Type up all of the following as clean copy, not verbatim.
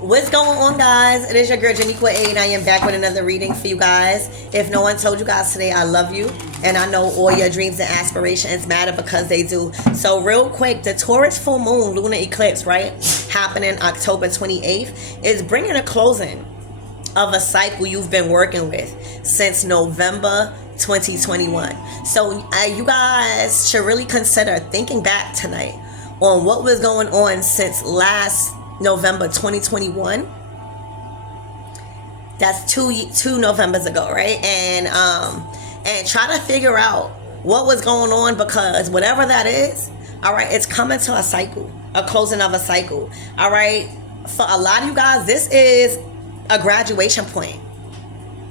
What's going on, guys? It is your girl Janiqua A, and I am back with another reading for you guys. If no one told you guys today, I love you, and I know all your dreams and aspirations matter because they do. So real quick, the Taurus full moon lunar eclipse, right, happening October 28th, is bringing a closing of a cycle you've been working with since November 2021. So you guys should really consider thinking back tonight on what was going on since last November 2021. That's two Novembers ago, right? And try to figure out what was going on, because whatever that is, all right, it's coming to a cycle, a closing of a cycle. All right, for a lot of you guys, this is a graduation point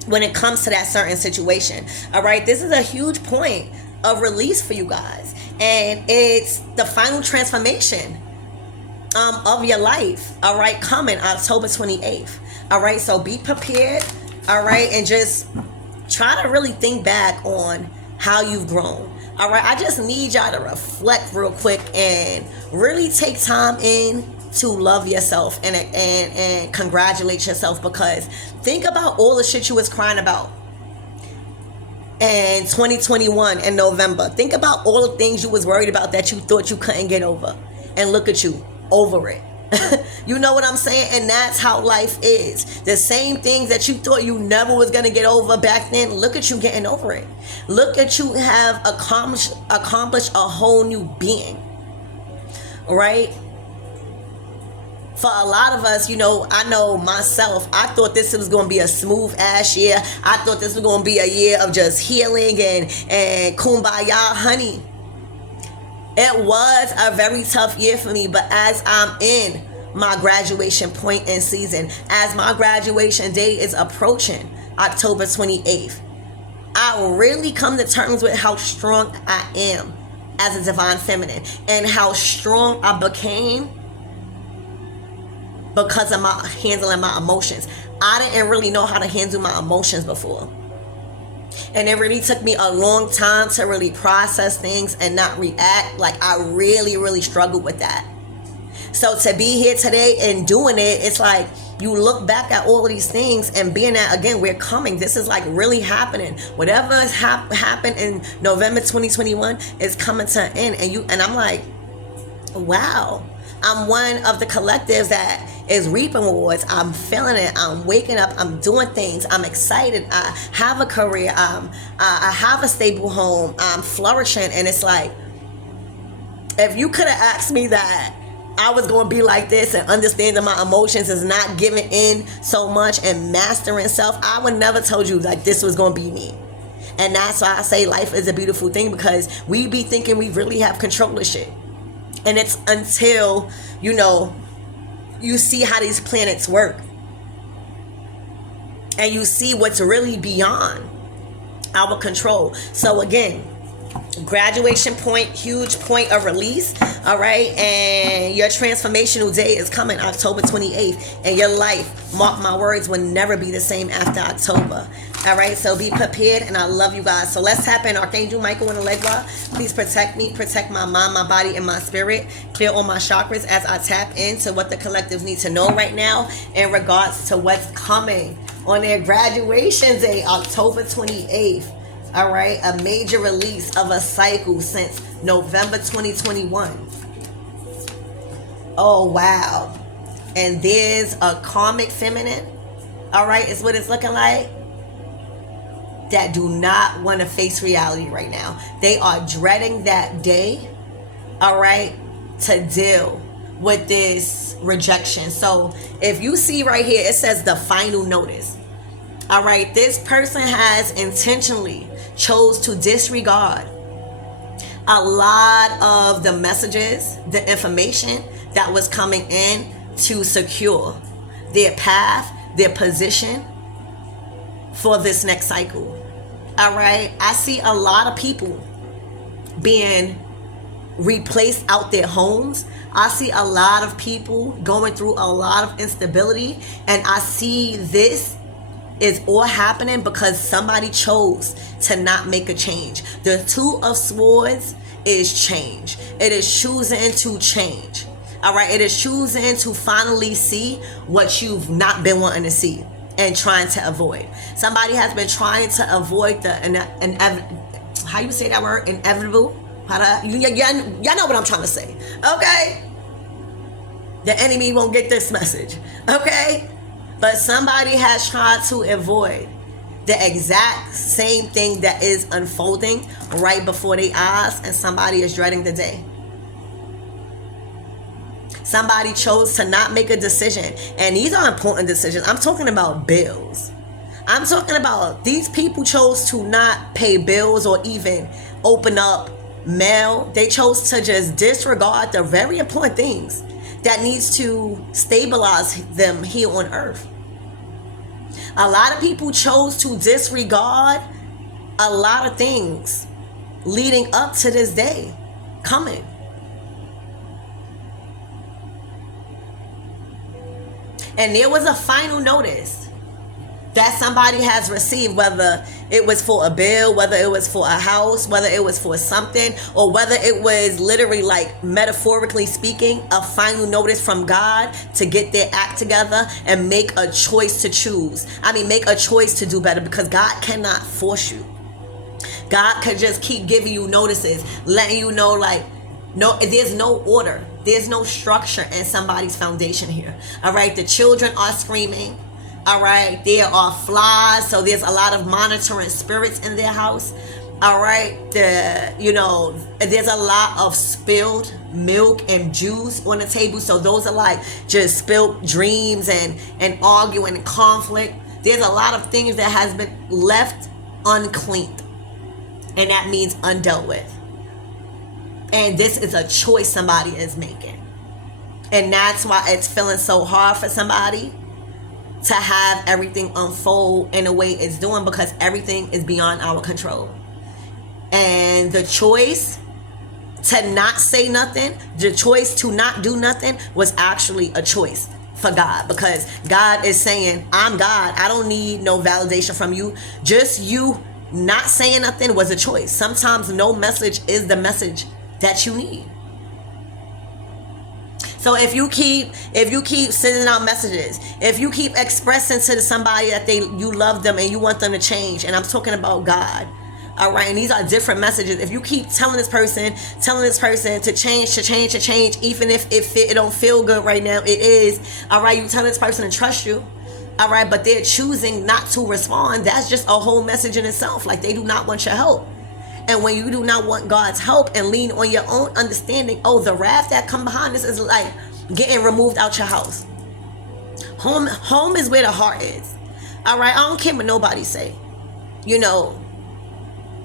when it comes to that certain situation. All right, this is a huge point of release for you guys, and it's the final transformation of your life, all right, coming October 28th. All right, so be prepared, all right, and just try to really think back on how you've grown. All right, I just need y'all to reflect real quick and really take time in to love yourself and congratulate yourself, because think about all the shit you was crying about in 2021 in November. Think about all the things you was worried about that you thought you couldn't get over, and look at you, over it. You know what I'm saying? And that's how life is. The same things that you thought you never was gonna get over back then, look at you getting over it. Look at you have accomplished a whole new being, right? For a lot of us, you know, I know myself, I thought this was going to be a smooth ass year. I thought this was going to be a year of just healing and kumbaya, honey. It was a very tough year for me, but as I'm in my graduation point in season, as my graduation date is approaching October 28th, I really come to terms with how strong I am as a divine feminine, and how strong I became because of my handling my emotions. I didn't really know how to handle my emotions before. And it really took me a long time to really process things and not react. Like, I really, really struggled with that. So to be here today and doing it, it's like you look back at all of these things and being that, again, we're coming. This is like really happening. Whatever has happened in November 2021 is coming to an end. And I'm like, wow. I'm one of the collectives that is reaping rewards. I'm feeling it. I'm waking up. I'm doing things. I'm excited. I have a career. I have a stable home. I'm flourishing. And it's like, if you could have asked me that I was going to be like this and understanding my emotions is not giving in so much and mastering self, I would never told you like this was going to be me. And that's why I say life is a beautiful thing, because we be thinking we really have control of shit. And it's until, you know, you see how these planets work and you see what's really beyond our control. So again, graduation point, huge point of release, all right? And your transformational day is coming October 28th, and your life, mark my words, will never be the same after October. All right, so be prepared, and I love you guys. So let's tap in. Archangel Michael and Allegra, please protect me, protect my mind, my body, and my spirit. Clear all my chakras as I tap into what the collectives need to know right now in regards to what's coming on their graduation day, October 28th. All right, a major release of a cycle since November 2021. Oh, wow. And there's a karmic feminine, all right, is what it's looking like, that do not want to face reality right now. They are dreading that day, all right, to deal with this rejection. So if you see right here, it says the final notice. All right, this person has intentionally chose to disregard a lot of the messages, the information that was coming in to secure their path, their position for this next cycle. All right, I see a lot of people being replaced out their homes. I see a lot of people going through a lot of instability, and I see this is all happening because somebody chose to not make a change. The Two of Swords is change. It is choosing to change. All right, it is choosing to finally see what you've not been wanting to see and trying to avoid. Somebody has been trying to avoid the how you say that word? Inevitable. Y'all know what I'm trying to say. Okay. The enemy won't get this message. Okay. But somebody has tried to avoid the exact same thing that is unfolding right before their eyes, and somebody is dreading the day. Somebody chose to not make a decision, and these are important decisions. I'm talking about bills. I'm talking about these people chose to not pay bills or even open up mail. They chose to just disregard the very important things that needs to stabilize them here on earth. A lot of people chose to disregard a lot of things leading up to this day coming. And there was a final notice that somebody has received, whether it was for a bill, whether it was for a house, whether it was for something, or whether it was literally, like metaphorically speaking, a final notice from God to get their act together and make a choice to choose. I mean, make a choice to do better, because God cannot force you. God could just keep giving you notices, letting you know, like, no, there's no order. There's no structure in somebody's foundation here. All right, the children are screaming. All right, there are flies, so there's a lot of monitoring spirits in their house. All right, there's a lot of spilled milk and juice on the table, so those are like just spilled dreams and arguing and conflict. There's a lot of things that has been left uncleaned, and that means undealt with. And this is a choice somebody is making, and that's why it's feeling so hard for somebody to have everything unfold in the way it's doing, because everything is beyond our control. And the choice to not say nothing, the choice to not do nothing was actually a choice for God, because God is saying, I'm God. I don't need no validation from you. Just you not saying nothing was a choice. Sometimes no message is the message that you need. So if you keep sending out messages, if you keep expressing to somebody that you love them and you want them to change, and I'm talking about God, all right, and these are different messages. If you keep telling this person to change, even if it don't feel good right now, it is, all right, you tell this person to trust you, all right, but they're choosing not to respond. That's just a whole message in itself. Like, they do not want your help. And when you do not want God's help and lean on your own understanding, the wrath that come behind this is like getting removed out your house. Home is where the heart is. All right, I don't care what nobody say.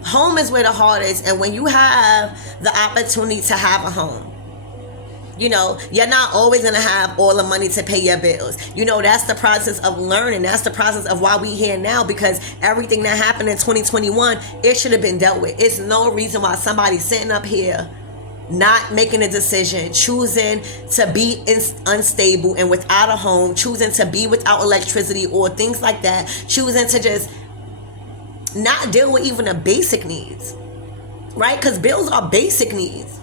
Home is where the heart is. And when you have the opportunity to have a home, you're not always going to have all the money to pay your bills. That's the process of learning. That's the process of why we here now, because everything that happened in 2021, it should have been dealt with. It's no reason why somebody's sitting up here not making a decision, choosing to be unstable and without a home, choosing to be without electricity or things like that, choosing to just not deal with even the basic needs, right? Because bills are basic needs.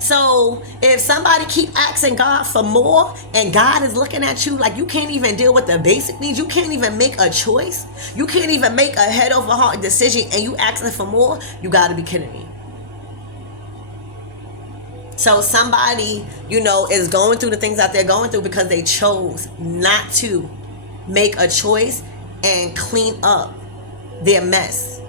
So if somebody keep asking God for more, and God is looking at you like you can't even deal with the basic needs, you can't even make a choice, you can't even make a head over heart decision, and you asking for more, you got to be kidding me. So somebody, is going through the things that they're going through because they chose not to make a choice and clean up their mess.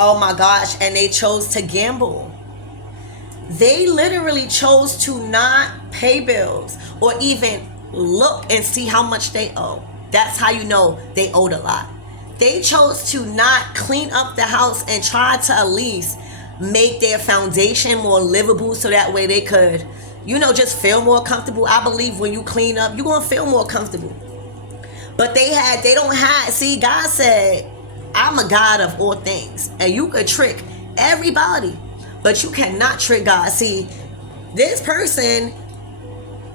Oh my gosh, and they chose to gamble. They literally chose to not pay bills or even look and see how much they owe. That's how you know they owed a lot. They chose to not clean up the house and try to at least make their foundation more livable, so that way they could, just feel more comfortable. I believe when you clean up, you're going to feel more comfortable. But God said, I'm a God of all things, and you could trick everybody, but you cannot trick God. See, this person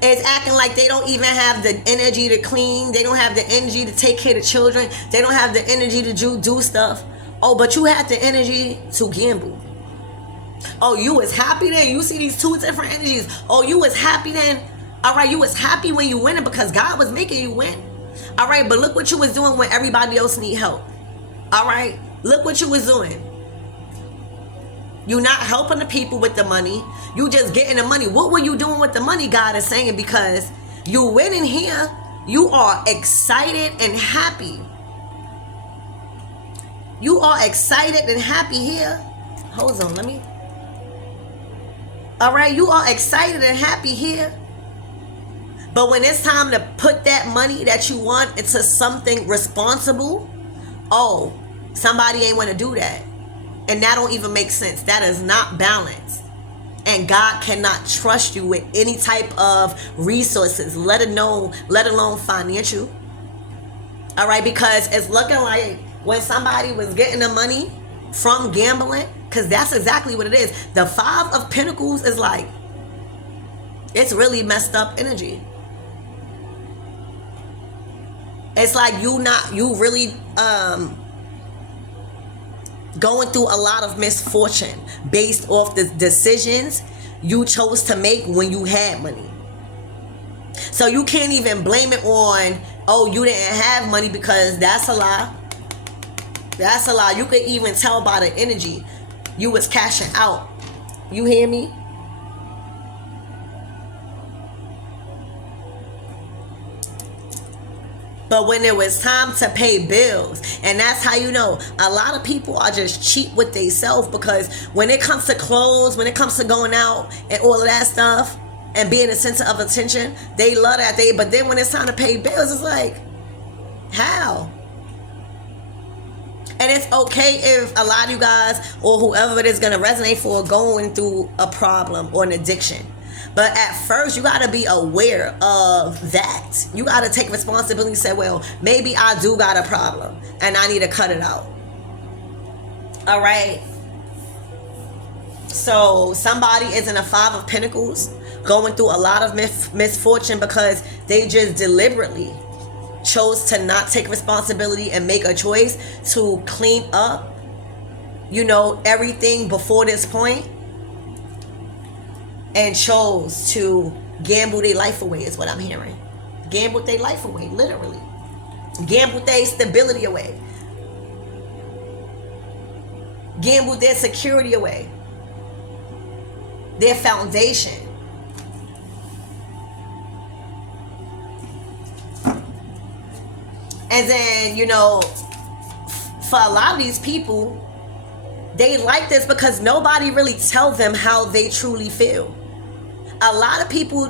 is acting like they don't even have the energy to clean. They don't have the energy to take care of children. They don't have the energy to do stuff. Oh, but you have the energy to gamble. Oh, you was happy then? You see these two different energies. Oh, you was happy then? All right, you was happy when you winning because God was making you win. All right, but look what you was doing when everybody else need help. All right, look what you was doing. You not helping the people with the money. You just getting the money. What were you doing with the money, God is saying? Because you winning here, you are excited and happy. You are excited and happy here. Hold on, let me. All right, you are excited and happy here. But when it's time to put that money that you want into something responsible, oh, somebody ain't want to do that. And that don't even make sense. That is not balanced. And God cannot trust you with any type of resources, let alone financial. All right, because it's looking like when somebody was getting the money from gambling, because that's exactly what it is. The 5 of Pentacles is like, it's really messed up energy. It's like you really going through a lot of misfortune based off the decisions you chose to make when you had money. So you can't even blame it on, oh, you didn't have money, because that's a lie. That's a lie. You could even tell by the energy you was cashing out. You hear me? But when it was time to pay bills, and that's how you know a lot of people are just cheap with themselves, because when it comes to clothes, when it comes to going out and all of that stuff and being a center of attention, they love that. But then when it's time to pay bills, it's like, how? And it's okay if a lot of you guys or whoever it is going to resonate for going through a problem or an addiction. But at first, you got to be aware of that. You got to take responsibility and say, well, maybe I do got a problem and I need to cut it out. All right. So somebody is in a 5 of Pentacles going through a lot of misfortune because they just deliberately chose to not take responsibility and make a choice to clean up, everything before this point. And chose to gamble their life away, is what I'm hearing. Gamble their life away, literally. Gamble their stability away. Gamble their security away. Their foundation. And then, for a lot of these people, they like this because nobody really tells them how they truly feel. A lot of people,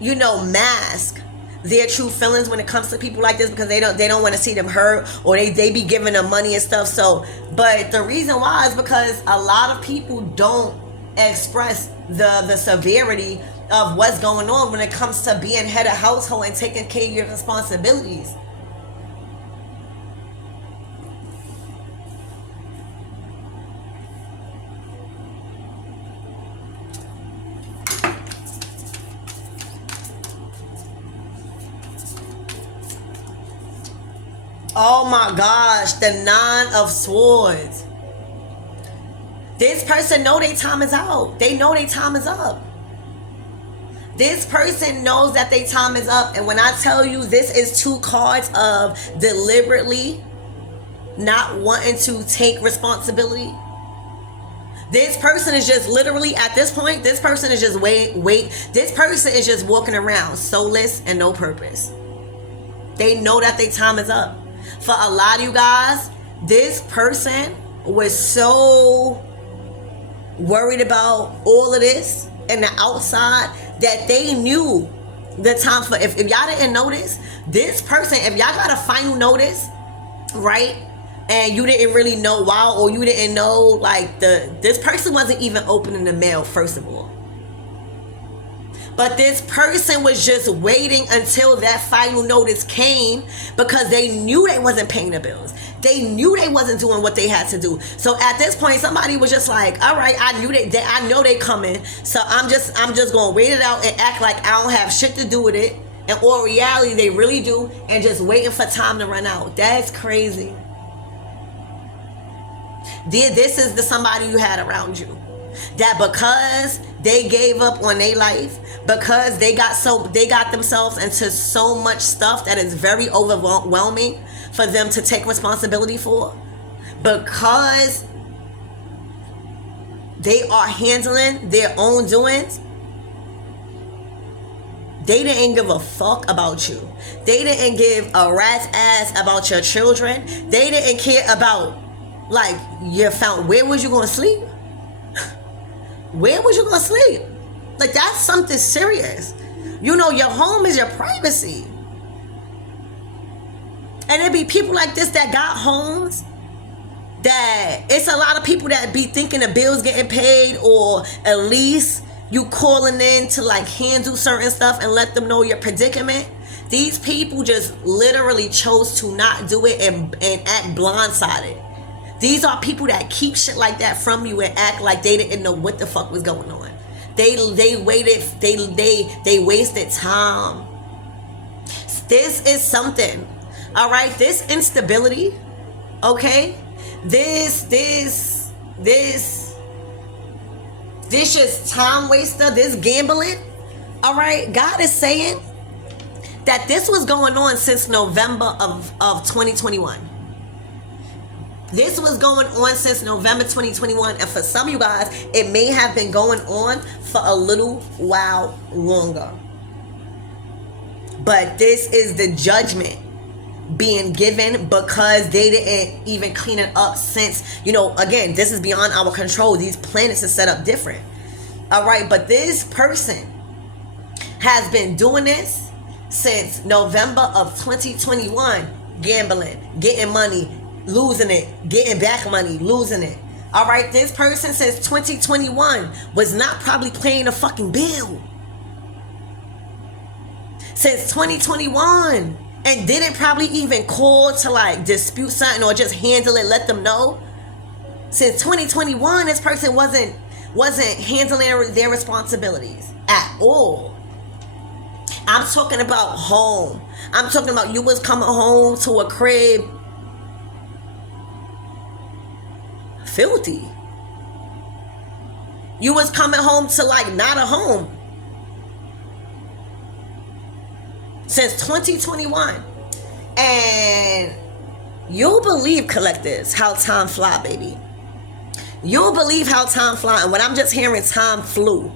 mask their true feelings when it comes to people like this because they don't want to see them hurt, or they be giving them money and stuff. So, but the reason why is because a lot of people don't express the severity of what's going on when it comes to being head of household and taking care of your responsibilities. Oh my gosh, the 9 of Swords. This person know their time is out. They know their time is up. This person knows that their time is up. And when I tell you, this is 2 cards of deliberately not wanting to take responsibility. This person is just literally, at this point, this person is just wait. This person is just walking around soulless and no purpose. They know that their time is up. For a lot of you guys, this person was so worried about all of this and the outside that they knew the time for, if y'all didn't notice, this person, if y'all got a final notice, right, and you didn't really know why, or you didn't know, like, this person wasn't even opening the mail, first of all. But this person was just waiting until that final notice came because they knew they wasn't paying the bills. They knew they wasn't doing what they had to do. So at this point, somebody was just like, all right, I know they coming. So I'm just going to wait it out and act like I don't have shit to do with it. And or reality, they really do. And just waiting for time to run out. That's crazy. This is the somebody you had around you. That because they gave up on their life, because they got themselves into so much stuff that is very overwhelming for them to take responsibility for, because they are handling their own doings, they didn't give a fuck about you. They didn't give a rat's ass about your children. They didn't care about, like, where was you going to sleep? Where was you going to sleep? Like, that's something serious. You know, your home is your privacy. And there be people like this that got homes, that it's a lot of people that be thinking the bills getting paid, or at least you calling in to like handle certain stuff and let them know your predicament. These people just literally chose to not do it and act blindsided. These are people that keep shit like that from you and act like they didn't know what the fuck was going on. They wasted time. This is something. All right, this instability, okay? This just time waster, this gambling. All right, God is saying that this was going on since November of 2021. This was going on since November 2021, and for some of you guys, it may have been going on for a little while longer. But this is the judgment being given because they didn't even clean it up since, you know, again, this is beyond our control. These planets are set up different. All right, but this person has been doing this since November of 2021, gambling, getting money, losing it, getting back money, losing it. All right, this person since 2021 was not probably paying a fucking bill. Since 2021, and didn't probably even call to like dispute something or just handle it, let them know. Since 2021, this person wasn't handling their responsibilities at all. I'm talking about home. I'm talking about you was coming home to a crib filthy. You was coming home to like not a home. Since 2021. And you'll believe, collectors, how time fly, baby. You'll believe how time fly. And when I'm just hearing time flew.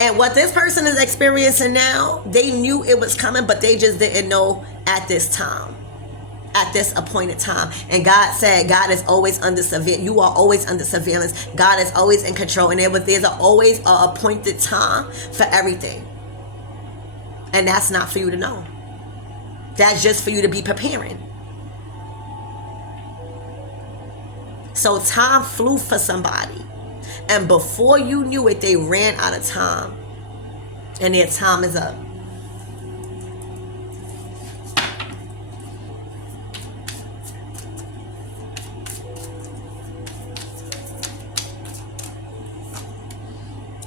And what this person is experiencing now, they knew it was coming, but they just didn't know at this time. At this appointed time. And God said God is always under surveillance. You are always under surveillance. God is always in control. And there's always an appointed time for everything. And that's not for you to know. That's just for you to be preparing. So time flew for somebody. And before you knew it, they ran out of time. And their time is up.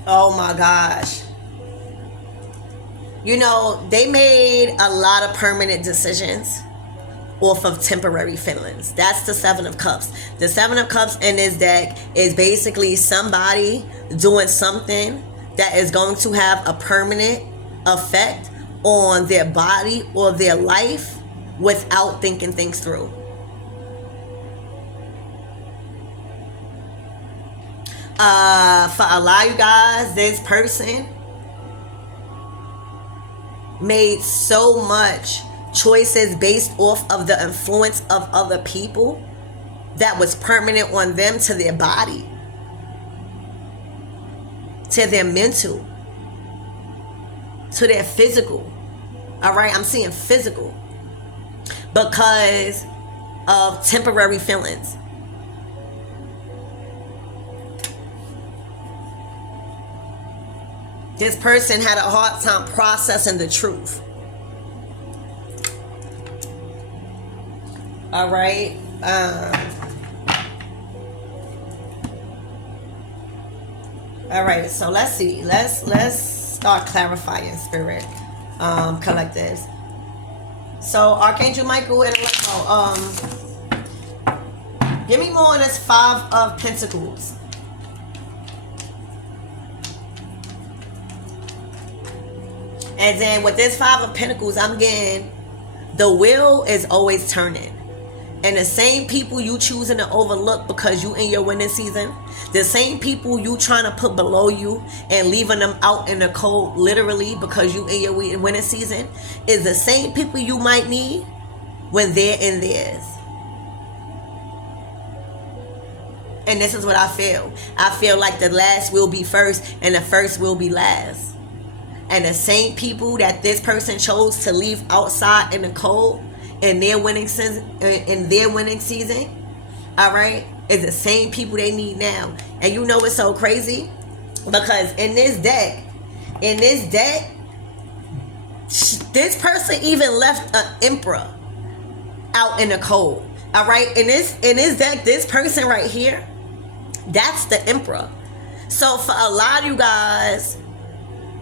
Oh my gosh. You know, they made a lot of permanent decisions off of temporary feelings. That's the Seven of Cups. The Seven of Cups in this deck is basically somebody doing something that is going to have a permanent effect on their body or their life without thinking things through. For a lot of you guys, this person made so much choices based off of the influence of other people that was permanent on them, to their body, to their mental, to their physical. All right, I'm seeing physical because of temporary feelings. This person had a hard time processing the truth. All right. All right. So let's see. Let's start clarifying, spirit, collectives. So Archangel Michael and give me more on this 5 of Pentacles. And then with this 5 of Pentacles, I'm getting the wheel is always turning. And the same people you choosing to overlook because you in your winning season, the same people you trying to put below you and leaving them out in the cold, literally, because you in your winning season, is the same people you might need when they're in theirs. And this is what I feel. I feel like the last will be first and the first will be last. And the same people that this person chose to leave outside in the cold in their winning season, all right, is the same people they need now. And you know what's so crazy? Because in this deck, this person even left an emperor out in the cold. All right, in this deck, this person right here, that's the emperor. So for a lot of you guys,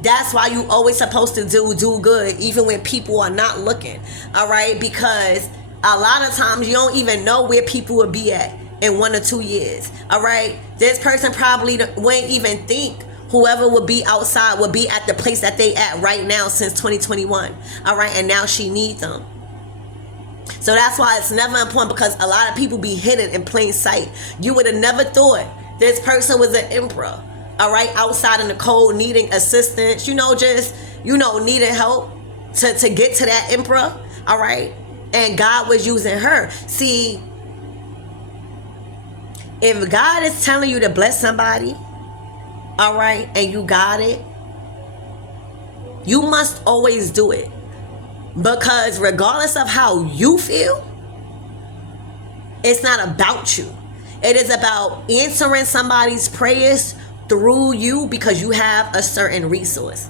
that's why you always supposed to do good even when people are not looking. All right, because a lot of times you don't even know where people will be at in 1 or 2 years. All right, this person probably wouldn't even think whoever would be outside would be at the place that they at right now since 2021. All right, and now she needs them. So that's why it's never important, because a lot of people be hidden in plain sight. You would have never thought this person was an emperor. All right, outside in the cold, needing assistance, just, needing help to get to that emperor. All right, and God was using her. See, if God is telling you to bless somebody, all right, and you got it, you must always do it. Because regardless of how you feel, it's not about you. It is about answering somebody's prayers through you because you have a certain resource.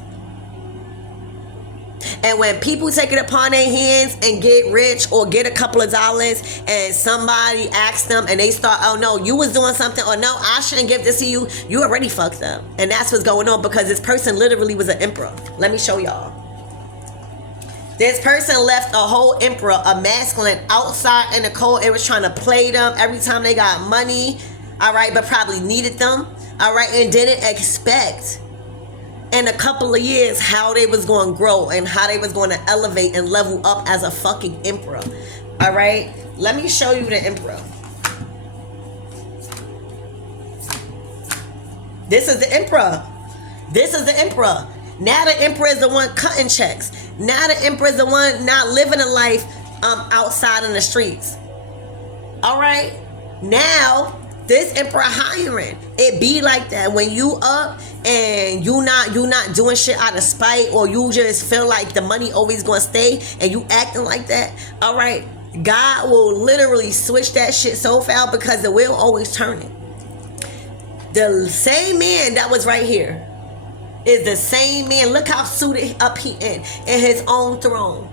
And when people take it upon their hands and get rich or get a couple of dollars and somebody asks them and they start, oh no, you was doing something, or no, I shouldn't give this to you, you already fucked up. And that's what's going on, because this person literally was an emperor. Let me show y'all. This person left a whole emperor, a masculine, outside in the cold. It was trying to play them every time they got money, all right, but probably needed them, all right, and didn't expect in a couple of years how they was going to grow and how they was going to elevate and level up as a fucking emperor, all right? Let me show you the emperor. This is the emperor. This is the emperor. Now the emperor is the one cutting checks. Now the emperor is the one not living a life outside in the streets. All right. Now this emperor hiring. It be like that when you up and you not doing shit out of spite, or you just feel like the money always gonna stay and you acting like that. All right. God will literally switch that shit so fast, because the wheel always turning. The same man that was right here is the same man. Look how suited up he in his own throne.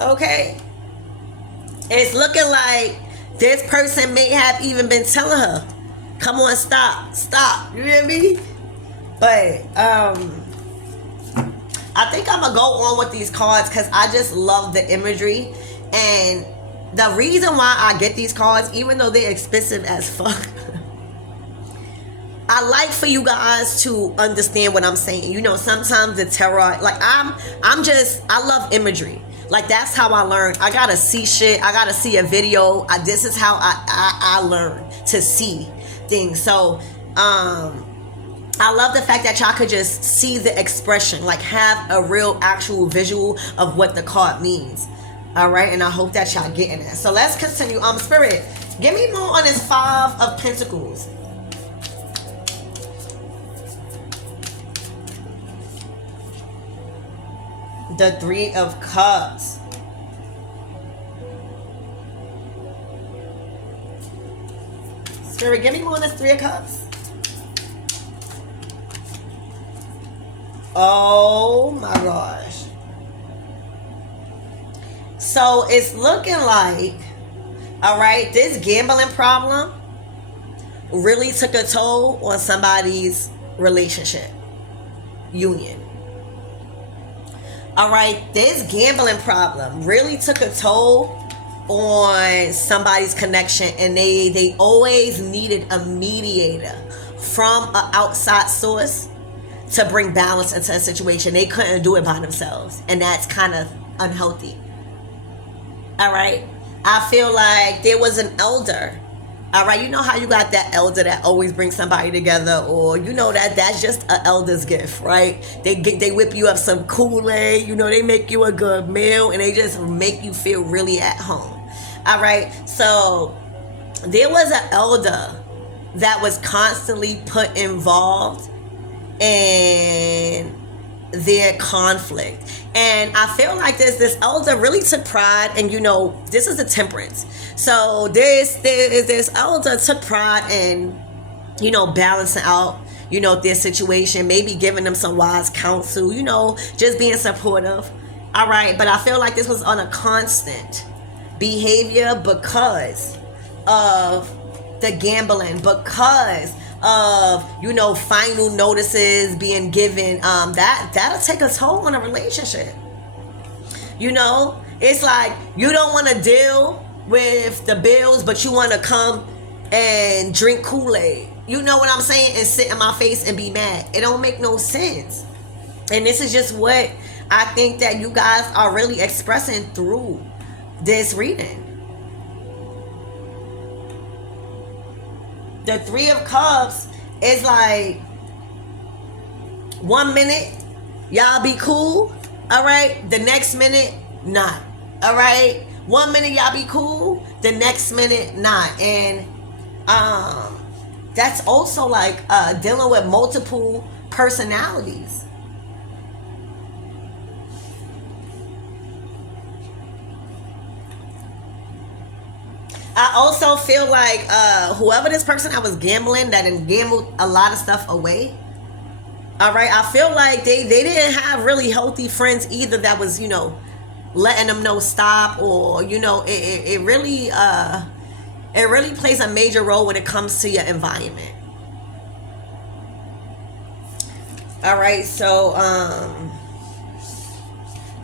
Okay. It's looking like this person may have even been telling her, come on, stop. You hear me? But I think I'm gonna go on with these cards because I just love the imagery. And the reason why I get these cards, even though they're expensive as fuck, I like for you guys to understand what I'm saying. Sometimes the tarot, like I love imagery. Like that's how I learn. I gotta see shit. I gotta see a video. This is how I learn to see things. So I love the fact that y'all could just see the expression, like have a real actual visual of what the card means. All right, and I hope that y'all getting that. So let's continue. Spirit, give me more on this 5 of Pentacles. The 3 of Cups. Spirit, give me more on this 3 of Cups. Oh my gosh. So it's looking like, all right, this gambling problem really took a toll on somebody's relationship, union. All right, this gambling problem really took a toll on somebody's connection, and they always needed a mediator from an outside source to bring balance into a situation. They couldn't do it by themselves, and that's kind of unhealthy. All right, I feel like there was an elder. All right, you know how you got that elder that always brings somebody together, or you know that's just an elder's gift, right? They whip you up some Kool-Aid, you know, they make you a good meal, and they just make you feel really at home. All right, so there was an elder that was constantly put involved in their conflict, and I feel like this elder really took pride, and you know, this is the temperance. So this elder took pride in, you know, balancing out, you know, their situation, maybe giving them some wise counsel, you know, just being supportive. All right, but I feel like this was on a constant behavior because of the gambling, because of, you know, final notices being given. That'll take a toll on a relationship. You know, it's like you don't want to deal with the bills, but you want to come and drink Kool-Aid. You know what I'm saying? And sit in my face and be mad. It don't make no sense. And this is just what I think that you guys are really expressing through this reading. The Three of Cups is like, 1 minute y'all be cool, all right? The next minute, not. All right? 1 minute y'all be cool, the next minute not. And that's also like dealing with multiple personalities. I also feel like whoever this person that was gambling, that had gambled a lot of stuff away, all right, I feel like they didn't have really healthy friends either that was, you know, letting them know stop, or, you know, it really plays a major role when it comes to your environment. All right, so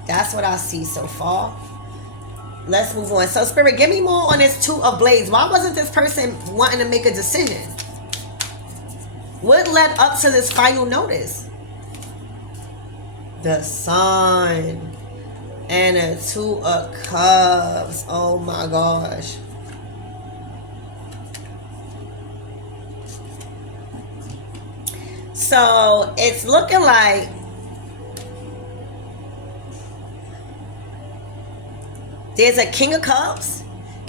that's what I see so far. Let's move on. So Spirit, give me more on this Two of Blades. Why wasn't this person wanting to make a decision? What led up to this final notice? The Sun and a Two of Cups. Oh my gosh. So it's looking like there's a King of Cups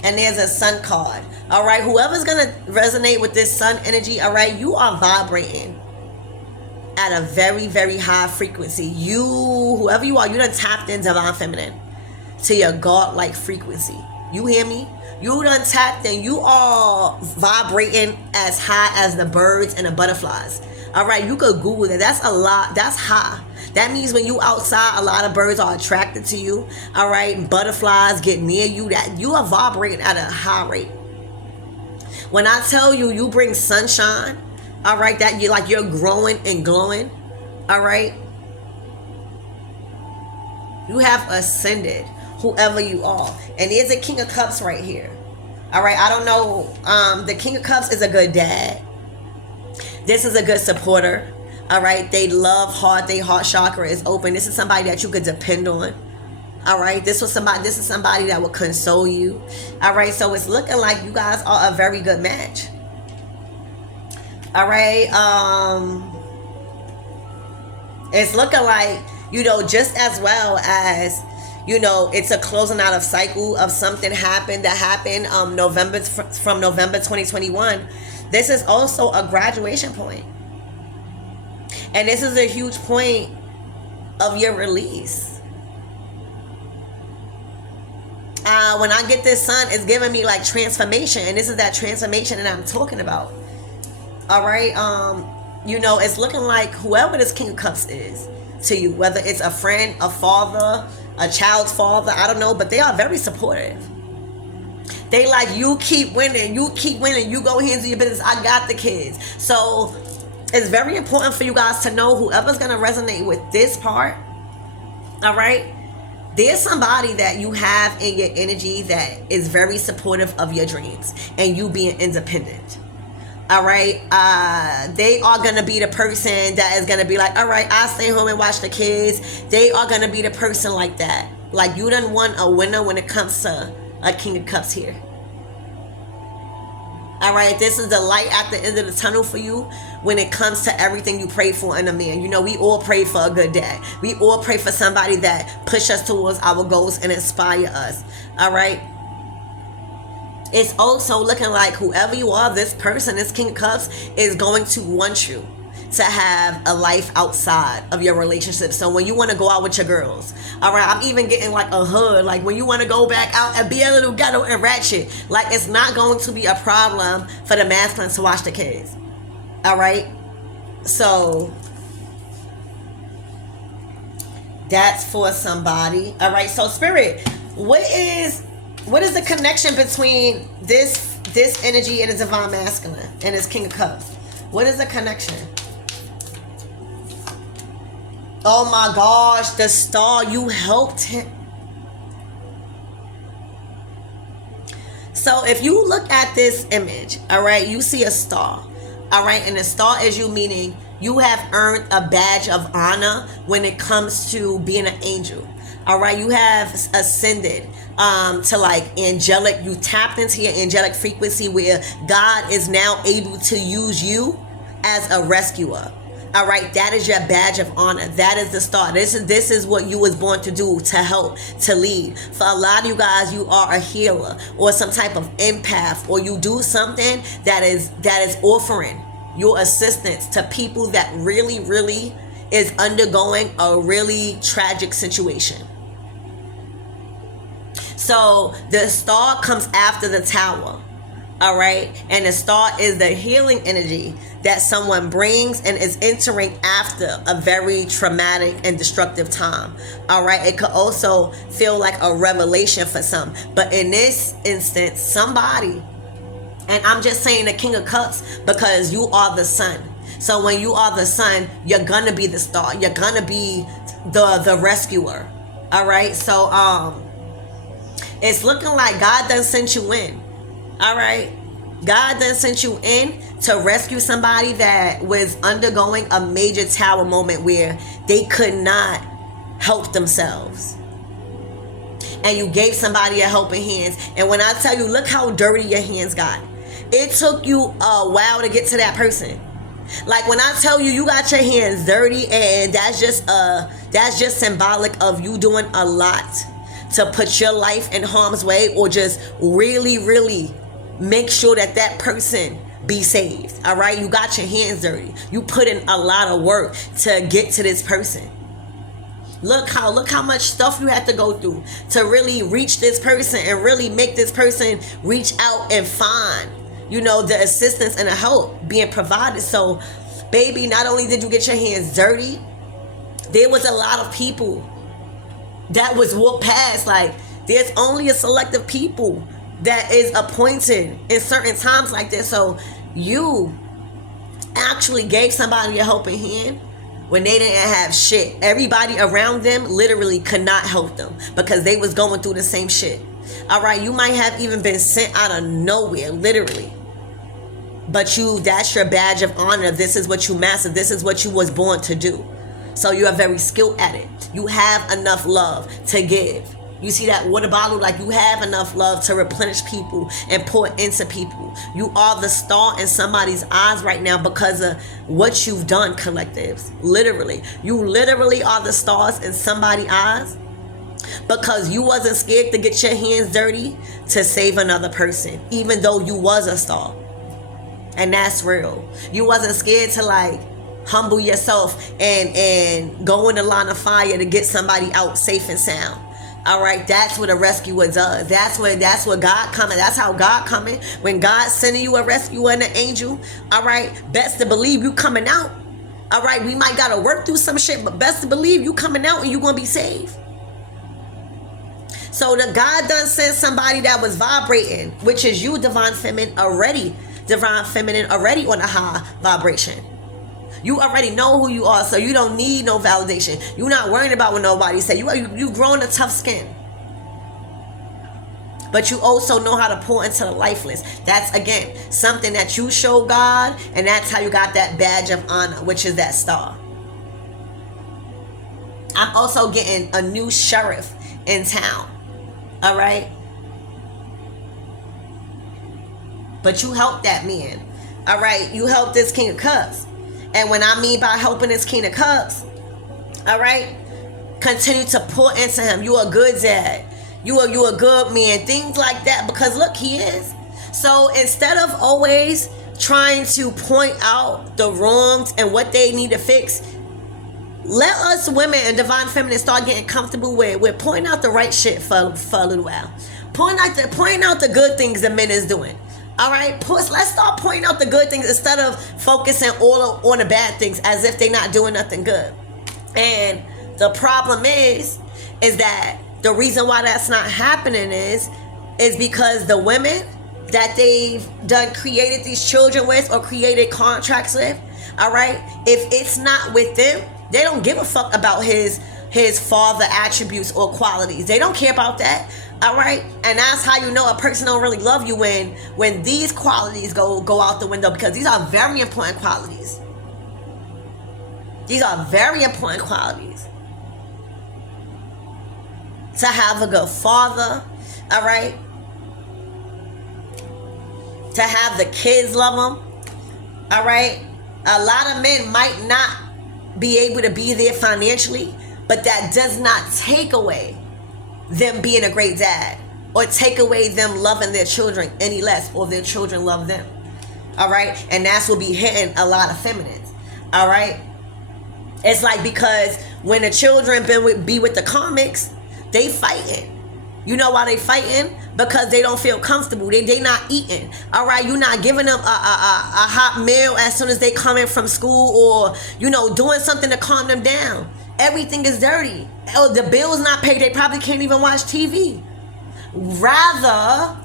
and there's a Sun card. All right, whoever's gonna resonate with this Sun energy, all right, you are vibrating at a very, very high frequency. You, whoever you are, you done tapped in Divine Feminine to your God-like frequency. You hear me? You done tapped in. You are vibrating as high as the birds and the butterflies. All right, you could Google that. That's a lot. That's high. That means when you outside, a lot of birds are attracted to you. All right, butterflies get near you. That you are vibrating at a high rate. When I tell you, you bring sunshine, all right, that you're growing and glowing. All right, you have ascended, whoever you are. And there's a King of Cups right here. All right, I don't know. The King of Cups is a good dad. This is a good supporter. All right, they love hard. Their heart chakra is open. This is somebody that you could depend on. All right, this is somebody that will console you. All right, so it's looking like you guys are a very good match. All right, it's looking like, you know, just as well as, you know, it's a closing out of cycle of something that happened from November 2021. This is also a graduation point. And this is a huge point of your release. When I get this Sun, it's giving me like transformation. And this is that transformation that I'm talking about. All right. You know, it's looking like whoever this King of Cups is to you, whether it's a friend, a father, a child's father, I don't know, but they are very supportive. They like, you keep winning, you go handle your business, I got the kids. So it's very important for you guys to know, whoever's going to resonate with this part, all right, there's somebody that you have in your energy that is very supportive of your dreams and you being independent. All right, they are going to be the person that is going to be like, all right, I'll stay home and watch the kids. They are going to be the person like that. Like, you done won a winner when it comes to a King of Cups here. All right, this is the light at the end of the tunnel for you when it comes to everything you pray for in a man. You know, we all pray for a good dad. We all pray for somebody that push us towards our goals and inspire us. All right. It's also looking like whoever you are, this person, this King of Cups, is going to want you to have a life outside of your relationship. So when you want to go out with your girls, all right, I'm even getting like a hood, like when you want to go back out and be a little ghetto and ratchet, like it's not going to be a problem for the masculine to watch the kids. All right, so that's for somebody. All right, so Spirit, what is the connection between this energy and the divine masculine and this King of Cups? What is the connection? Oh my gosh, the star, you helped him. So if you look at this image, all right, you see a star, all right, and the star is you, meaning you have earned a badge of honor when it comes to being an angel. All right, you have ascended to like angelic, you tapped into your angelic frequency where God is now able to use you as a rescuer. All right, that is your badge of honor. That is the star. This is what you was born to do, to help, to lead. For a lot of you guys, you are a healer or some type of empath, or you do something that is offering your assistance to people that really, really is undergoing a really tragic situation. So the star comes after the tower. All right, and the star is the healing energy that someone brings and is entering after a very traumatic and destructive time. All right, it could also feel like a revelation for some, but in this instance, somebody, and I'm just saying the King of Cups because you are the sun. So when you are the sun, you're gonna be the star. You're gonna be the rescuer. All right, so it's looking like God done sent you in. All right, God done sent you in to rescue somebody that was undergoing a major tower moment where they could not help themselves. And you gave somebody a helping hand. And when I tell you, look how dirty your hands got. It took you a while to get to that person. Like when I tell you, you got your hands dirty, and that's just symbolic of you doing a lot to put your life in harm's way, or just really, really make sure that person be saved. All right, you got your hands dirty. You put in a lot of work to get to this person. Look how much stuff you had to go through to really reach this person and really make this person reach out and find, you know, the assistance and the help being provided. So, baby, not only did you get your hands dirty, there was a lot of people that was walked past. Like, there's only a selective people that is appointed in certain times like this. So you actually gave somebody a helping hand when they didn't have shit. Everybody around them literally could not help them because they was going through the same shit. All right, you might have even been sent out of nowhere, literally. But that's your badge of honor. This is what you mastered. This is what you was born to do. So you are very skilled at it. You have enough love to give. You see that water bottle, like you have enough love to replenish people and pour into people. You are the star in somebody's eyes right now because of what you've done, collectives. Literally. You literally are the stars in somebody's eyes because you wasn't scared to get your hands dirty to save another person, even though you was a star. And that's real. You wasn't scared to like humble yourself and go in the line of fire to get somebody out safe and sound. All right, that's what a rescuer does. That's what God coming. That's how God coming. When God sending you a rescuer and an angel, all right, best to believe you coming out. All right, we might gotta work through some shit, but best to believe you coming out and you gonna be saved. So the God done sent somebody that was vibrating, which is you, divine feminine already on a high vibration. You already know who you are, so you don't need no validation. You're not worrying about what nobody say. You growing a tough skin. But you also know how to pour into the lifeless. That's, again, something that you show God, and that's how you got that badge of honor, which is that star. I'm also getting a new sheriff in town. All right? But you help that man. All right? You help this King of Cups. And when I mean by helping this King of Cups, all right? Continue to pour into him. You a good dad. You a good man. Things like that. Because look, he is. So instead of always trying to point out the wrongs and what they need to fix, let us women and divine feminine start getting comfortable with pointing out the right shit for a little while. Pointing out the good things the men is doing. All right, let's start pointing out the good things instead of focusing all on the bad things as if they're not doing nothing good. And the problem is that the reason why that's not happening is because the women that they've done created these children with or created contracts with, all right, if it's not with them, they don't give a fuck about his father attributes or qualities. They don't care about that. All right, and that's how you know a person don't really love you when these qualities go out the window, because these are very important qualities. These are very important qualities. To have a good father, all right? To have the kids love them, all right? A lot of men might not be able to be there financially, but that does not take away them being a great dad or take away them loving their children any less, or their children love them. All right? And that's what be hitting a lot of feminines. All right? It's like, because when the children be with the comics, they fighting. You know why they fighting? Because they don't feel comfortable. They not eating. All right, you're not giving them a hot meal as soon as they come in from school, or doing something to calm them down. Everything is dirty. Oh, the bill's not paid. They probably can't even watch TV. Rather,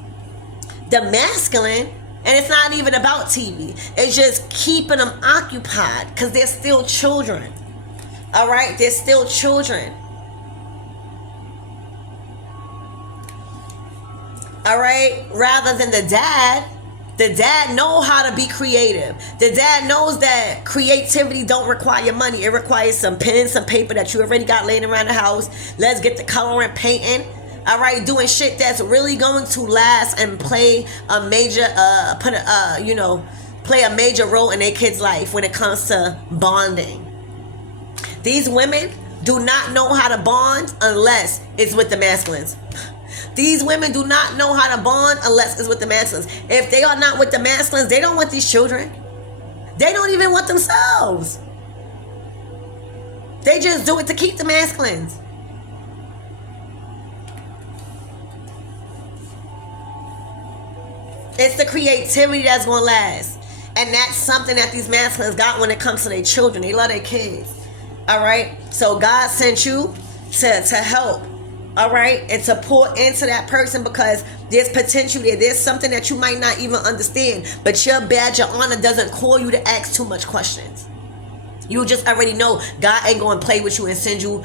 the masculine, and it's not even about TV. It's just keeping them occupied because they're still children. All right, they're still children. All right, rather than the dad knows how to be creative. The dad knows that creativity don't require money. It requires some pen, some paper that you already got laying around the house. Let's get the coloring, painting. All right, doing shit that's really going to last and play a major play a major role in their kid's life when it comes to bonding. These women do not know how to bond unless it's with the masculines. These women do not know how to bond unless it's with the masculines. If they are not with the masculines, they don't want these children. They don't even want themselves. They just do it to keep the masculines. It's the creativity that's going to last. And that's something that these masculines got when it comes to their children. They love their kids. All right? So God sent you to help. All right? And to pour into that person, because there's potential there. There's something that you might not even understand. But your badge of honor doesn't call you to ask too much questions. You just already know God ain't going to play with you and send you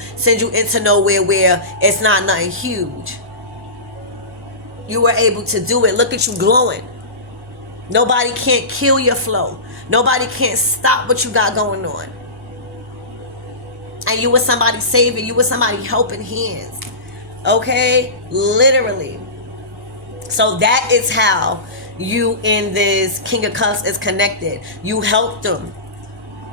into nowhere where it's not nothing huge. You were able to do it. Look at you glowing. Nobody can't kill your flow. Nobody can't stop what you got going on. And you were somebody's savior. You were somebody helping hands. Okay? Literally. So that is how you in this King of Cups is connected. You help them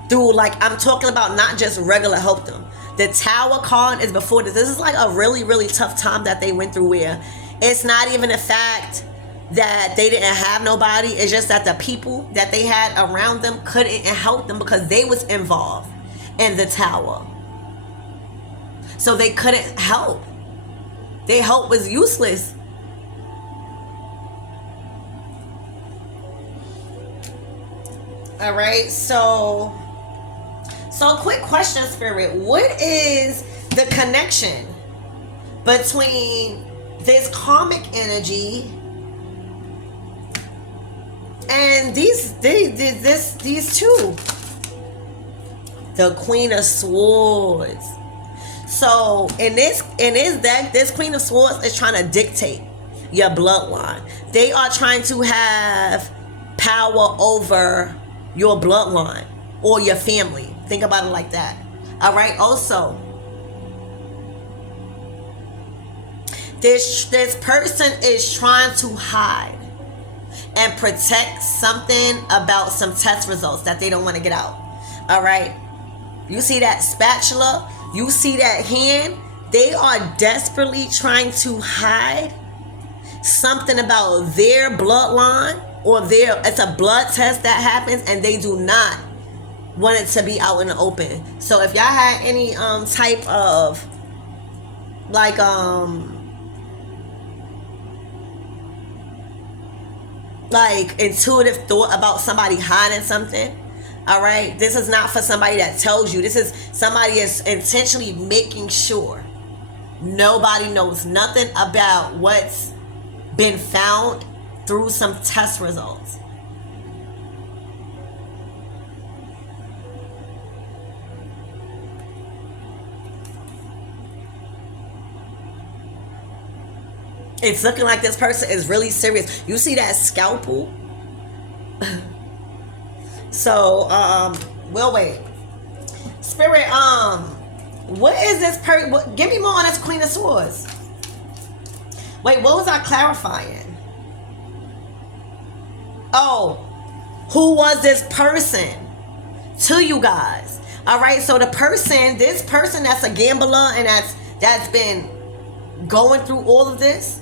through, like, I'm talking about not just regular help them. The Tower card is before this. This is like a really, really tough time that they went through, where it's not even the fact that they didn't have nobody. It's just that the people that they had around them couldn't help them because they was involved in the Tower. So they couldn't help. Their help was useless. All right, so quick question, Spirit. What is the connection between this karmic energy, and these two, the Queen of Swords. So in this deck, this Queen of Swords is trying to dictate your bloodline. They are trying to have power over your bloodline or your family. Think about it like that. All right. Also, this person is trying to hide and protect something about some test results that they don't want to get out. All right. You see that spatula? You see that hand? They are desperately trying to hide something about their bloodline, or it's a blood test that happens, and they do not want it to be out in the open. So if y'all had any type of like intuitive thought about somebody hiding something, all right, this is not for somebody that tells you. This is somebody is intentionally making sure nobody knows nothing about what's been found through some test results. It's looking like this person is really serious. You see that scalpel? So, we'll wait. Spirit, what is this person? Give me more on this Queen of Swords. Wait, what was I clarifying? Oh, who was this person to you guys? All right, so this person that's a gambler and that's been going through all of this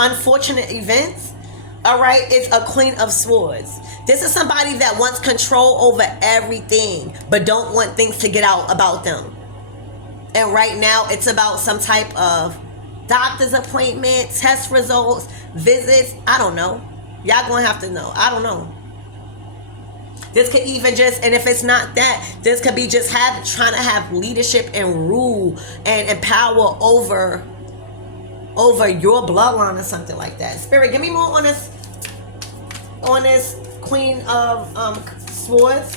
unfortunate events, all right, it's a Queen of Swords. This is somebody that wants control over everything but don't want things to get out about them. And right now it's about some type of doctor's appointment, test results, visits. I don't know. Y'all gonna have to know. I don't know. This could even just, and if it's not that, this could be just trying to have leadership and rule and power over your bloodline or something like that. Spirit, give me more on this Queen of Swords.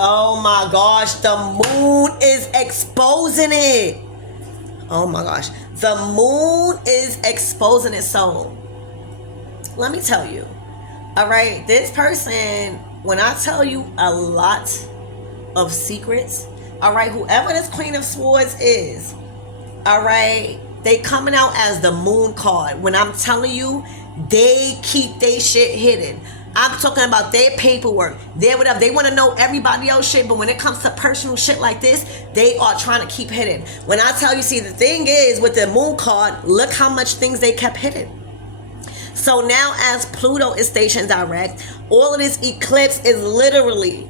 Oh my gosh, the moon is exposing it. Oh my gosh, the moon is exposing it. So let me tell you, all right, this person, when I tell you a lot of secrets, all right, whoever this Queen of Swords is, all right, they coming out as the moon card. When I'm telling you, they keep their shit hidden. I'm talking about their paperwork, their whatever. They want to know everybody else shit, but when it comes to personal shit like this, they are trying to keep hidden. When I tell you, see, the thing is with the moon card, look how much things they kept hidden. So now as Pluto is stationed direct, all of this eclipse is literally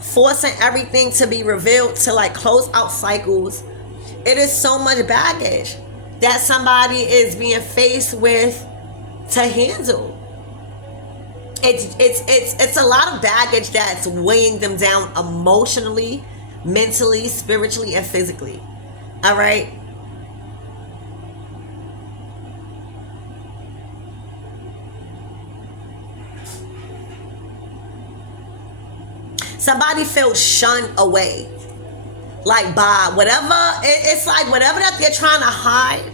forcing everything to be revealed, to like close out cycles. It is so much baggage that somebody is being faced with to handle. It's a lot of baggage that's weighing them down emotionally, mentally, spiritually, and physically. All right. Somebody feels shunned away, like by whatever. It's like whatever that they're trying to hide,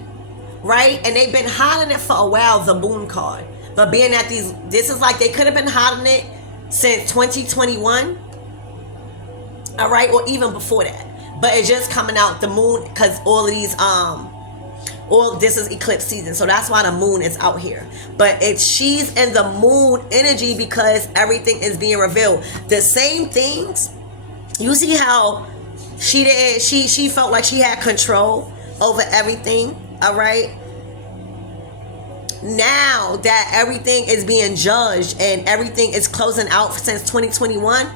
right? And they've been hiding it for a while, the moon card. But being that this is like they could have been hiding it since 2021, all right, or even before that. But it's just coming out, the moon, because all of these this is eclipse season, so that's why the moon is out here. But she's in the moon energy because everything is being revealed. The same things, you see how she felt like she had control over everything, all right? Now that everything is being judged and everything is closing out since 2021,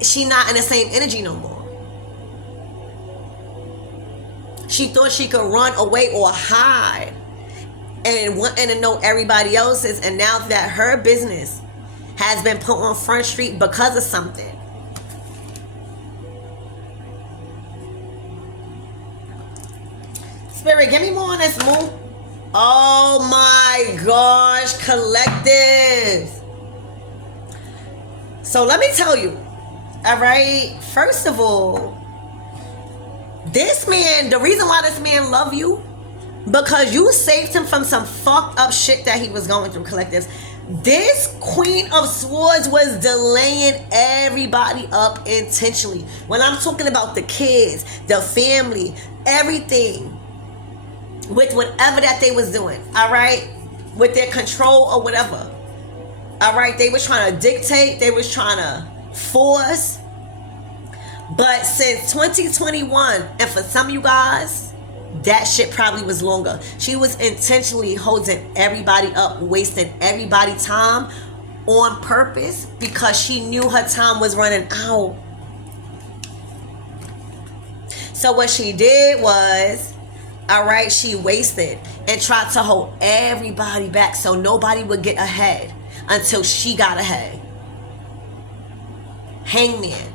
she's not in the same energy no more. She thought she could run away or hide and wanting to know everybody else's, and now that her business has been put on Front Street because of something, Spirit, give me more on this move. Oh my gosh, collective. So let me tell you, all right? First of all, this man, the reason why this man love you, because you saved him from some fucked up shit that he was going through, collectives. This Queen of Swords was delaying everybody up intentionally. When I'm talking about the kids, the family, everything, with whatever that they was doing, all right? With their control or whatever. All right, they was trying to dictate, they was trying to force. But since 2021, and for some of you guys, that shit probably was longer. She was intentionally holding everybody up, wasting everybody's time on purpose because she knew her time was running out. So what she did was, all right, she wasted and tried to hold everybody back so nobody would get ahead until she got ahead. Hangman.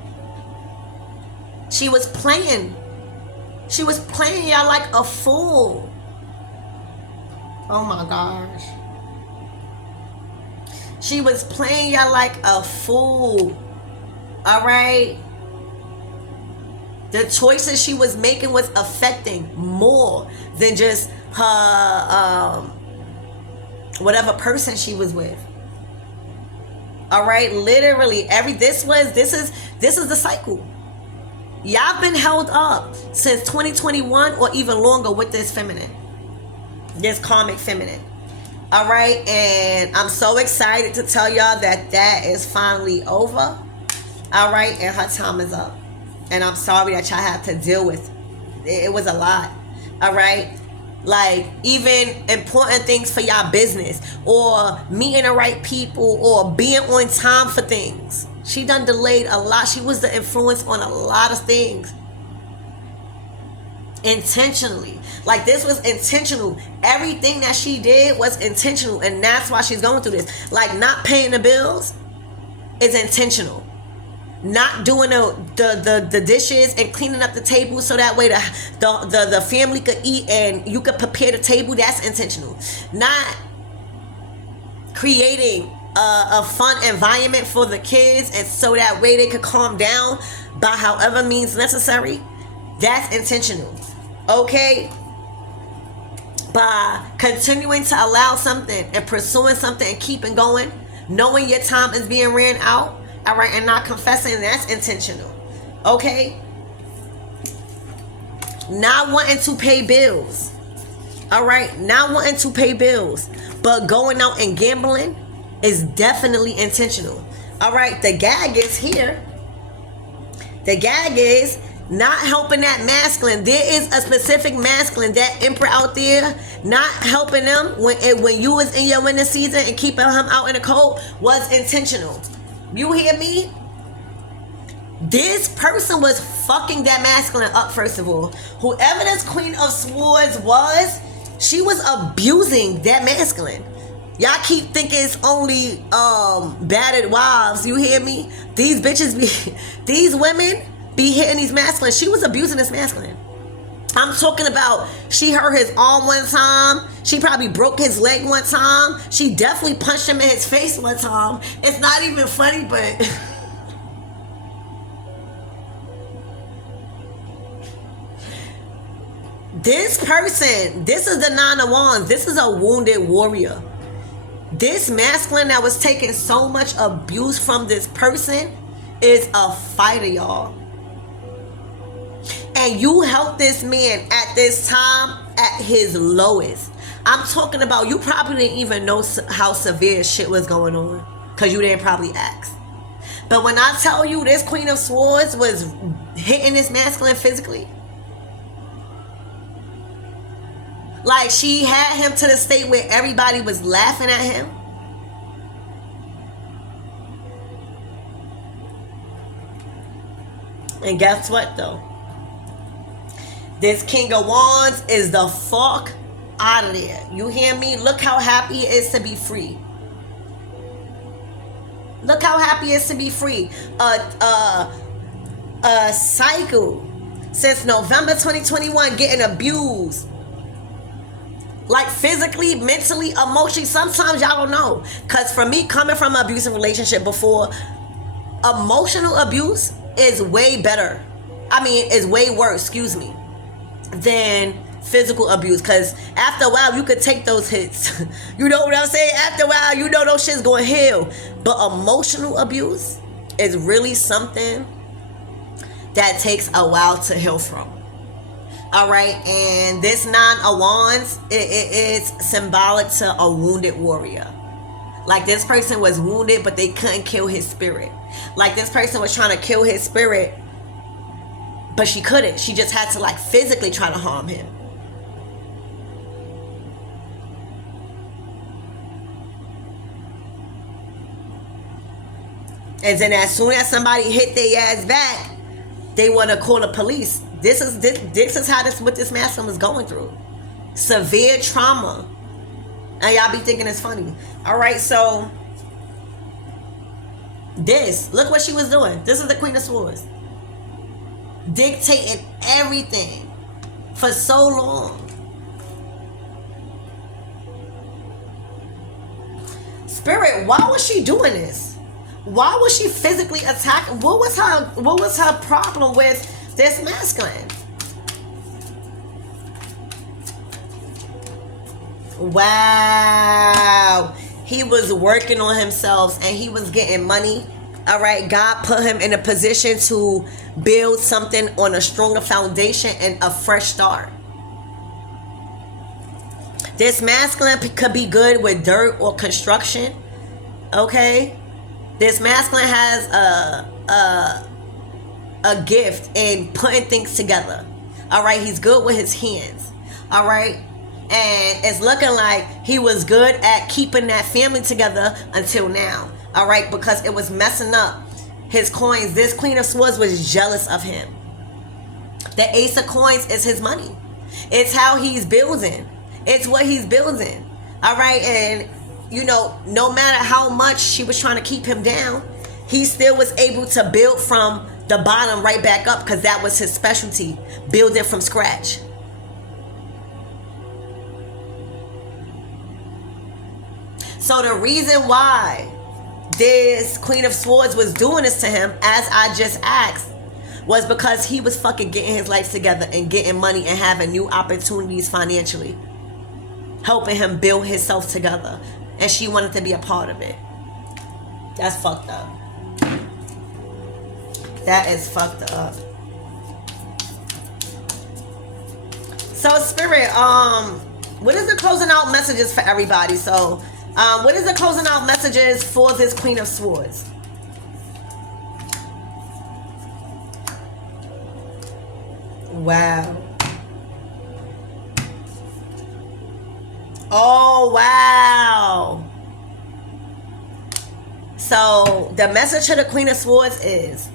She was playing. She was playing y'all like a fool. Oh my gosh. She was playing y'all like a fool. All right? The choices she was making was affecting more than just her, whatever person she was with. All right? Literally, this is the cycle. Y'all been held up since 2021 or even longer with this feminine. This karmic feminine. All right? And I'm so excited to tell y'all that is finally over. All right? And her time is up. And I'm sorry that y'all have to deal with it. It was a lot. All right? Like, even important things for y'all business, or meeting the right people, or being on time for things. She done delayed a lot. She was the influence on a lot of things. Intentionally. Like, this was intentional. Everything that she did was intentional. And that's why she's going through this. Like, not paying the bills is intentional. Not doing the dishes and cleaning up the table so that way the family could eat and you could prepare the table, that's intentional. Not creating a fun environment for the kids and so that way they could calm down by however means necessary, that's intentional. Okay? By continuing to allow something and pursuing something and keeping going, knowing your time is being ran out, all right, and not confessing, that's intentional. Okay? Not wanting to pay bills. All right? Not wanting to pay bills, but going out and gambling is definitely intentional. All right? The gag is here. The gag is not helping that masculine. There is a specific masculine, that emperor out there, not helping them when you was in your winter season and keeping him out in the cold was intentional. You hear me? This person was fucking that masculine up, first of all. Whoever this Queen of Swords was, she was abusing that masculine. Y'all keep thinking it's only battered wives. You hear me? These bitches these women be hitting these masculines. She was abusing this masculine. I'm talking about, she hurt his arm one time. She probably broke his leg one time. She definitely punched him in his face one time. It's not even funny, but this person, this is the Nine of Wands. This is a wounded warrior. This masculine that was taking so much abuse from this person is a fighter, y'all. And you helped this man at this time at his lowest. I'm talking about, you probably didn't even know how severe shit was going on because you didn't probably ask. But when I tell you this Queen of Swords was hitting this masculine physically, like, she had him to the state where everybody was laughing at him. And guess what, though? This King of Wands is the fuck out of there. You hear me? Look how happy it is to be free. Look how happy it is to be free. A cycle since November 2021 getting abused Like physically, mentally, emotionally. Sometimes y'all don't know. Because for me, coming from an abusive relationship before, emotional abuse is way better. I mean, is way worse, excuse me, than physical abuse. Because after a while, you could take those hits. You know what I'm saying? After a while, you know those shit's going to heal. But emotional abuse is really something that takes a while to heal from. All right, and this 9 of Wands, it is symbolic to a wounded warrior. Like this person was wounded, but they couldn't kill his spirit. Like this person was trying to kill his spirit, but she couldn't. She just had to like physically try to harm him. And then as soon as somebody hit their ass back, they want to call the police. This is how what this masculine was going through. Severe trauma. And y'all be thinking it's funny. All right, so look what she was doing. This is the Queen of Swords. Dictating everything for so long. Spirit, why was she doing this? Why was she physically attacking? What was her problem with this masculine? Wow. He was working on himself and he was getting money. All right. God put him in a position to build something on a stronger foundation and a fresh start. This masculine could be good with dirt or construction. Okay. This masculine has a gift in putting things together. All right. He's good with his hands. All right. And it's looking like he was good at keeping that family together until now. All right. Because it was messing up his coins. This Queen of Swords was jealous of him. The Ace of Coins is his money. It's how he's building. It's what he's building. All right. And, you know, no matter how much she was trying to keep him down, he still was able to build from the bottom right back up because that was his specialty. Building from scratch. So the reason why this Queen of Swords was doing this to him, as I just asked, was because he was fucking getting his life together and getting money and having new opportunities financially. Helping him build himself together. And she wanted to be a part of it. That's fucked up. That is fucked up. So Spirit, what is the closing out messages for everybody? So, what is the closing out messages for this Queen of Swords? Wow. Oh, wow. So the message to the Queen of Swords is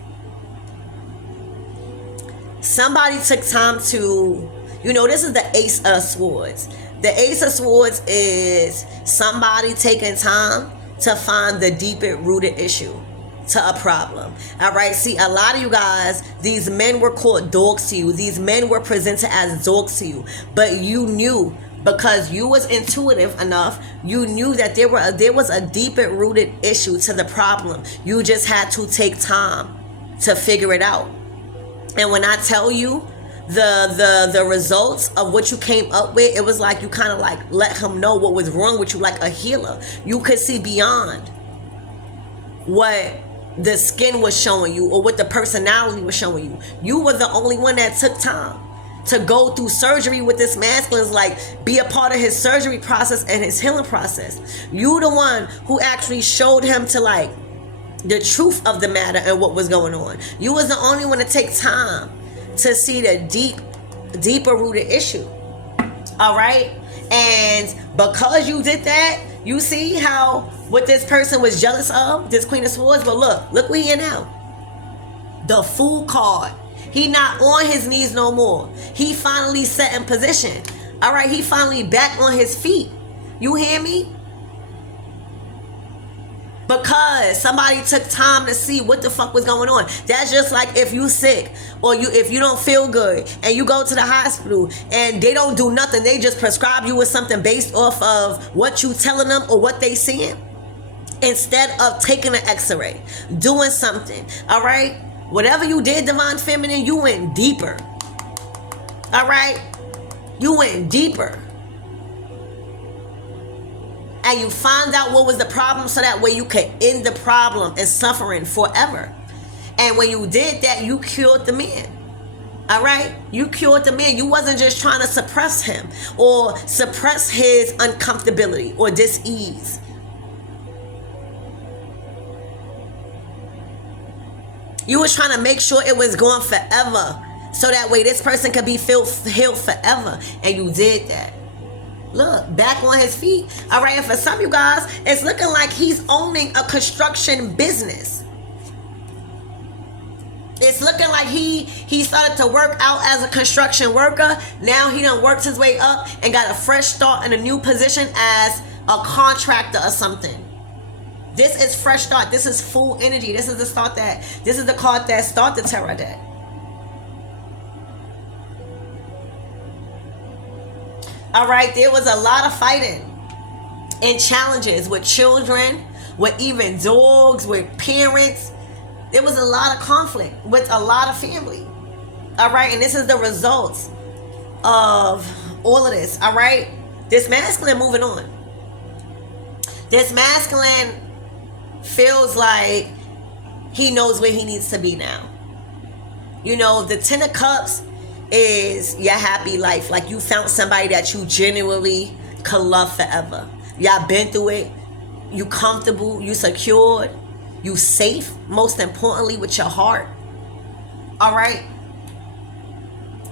somebody took time to, you know, this is the Ace of Swords. The Ace of Swords is somebody taking time to find the deeper rooted issue to a problem. All right. See, a lot of you guys, these men were called dogs to you. These men were presented as dogs to you, but you knew. Because you was intuitive enough, you knew that there was a deeper rooted issue to the problem. You just had to take time to figure it out. And when I tell you the results of what you came up with, it was like you kind of like let him know what was wrong with you, like a healer. You could see beyond what the skin was showing you or what the personality was showing you. You were the only one that took time to go through surgery with this masculine, like be a part of his surgery process and his healing process. You the one who actually showed him to like the truth of the matter and what was going on. You was the only one to take time to see the deeper rooted issue. All right. And because you did that, you see how what this person was jealous of, this Queen of Swords. But look where he in now. The Fool card. He not on his knees no more. He finally set in position. All right, he finally back on his feet. You hear me? because somebody took time to see what the fuck was going on. That's just like if you sick or if you don't feel good and you go to the hospital and they don't do nothing, they just prescribe you with something based off of what you telling them or what they seeing, instead of taking an x-ray, doing something. All right, whatever you did, divine feminine, you went deeper. All right, you went deeper. And you found out what was the problem so that way you could end the problem and suffering forever. And when you did that, you cured the man. All right? You cured the man. You wasn't just trying to suppress him or suppress his uncomfortability or dis-ease. You was trying to make sure it was gone forever so that way this person could be healed forever. And you did that. Look, back on his feet. All right, and for some of you guys, it's looking like he's owning a construction business. It's looking like he started to work out as a construction worker. Now he done worked his way up and got a fresh start in a new position as a contractor or something. This is fresh start. This is full energy. This is the card that start the tarot deck. All right, there was a lot of fighting and challenges with children, with even dogs, with parents. There was a lot of conflict with a lot of family. All right, and this is the results of all of this. All right, this masculine moving on. This masculine feels like he knows where he needs to be now. You know, the Ten of Cups is your happy life. Like you found somebody that you genuinely could love forever. Y'all been through it. You comfortable. You secured. You safe. Most importantly, with your heart. All right.